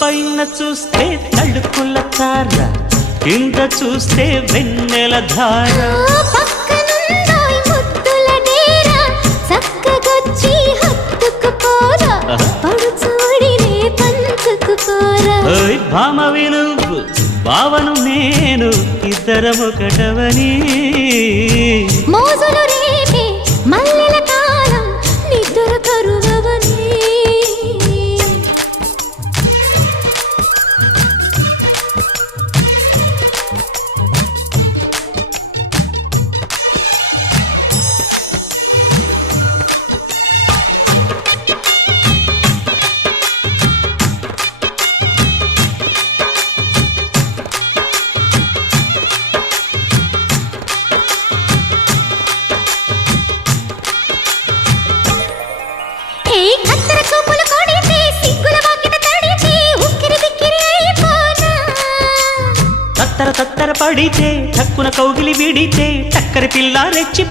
పైన చూస్తే తడుకుల తార, కింద చూస్తే వెన్నెల ధార. పక్కనుందోయ్ ముద్దుల డేరా, చక్కగొచ్చి హత్తుకుపోరా, పడుచూడినే పంచుకుపోరా. ఓయ్ భామ వినువ్వు, భావను నేను, ఇద్దరమొకటవని. మోజులు రేపే మల్లెల కాలం, నిద్ర కరువవని. తత్తర తత్తర పడితే, తక్కున కౌగిలి విడితే, చక్కరి పిల్ల రెచ్చి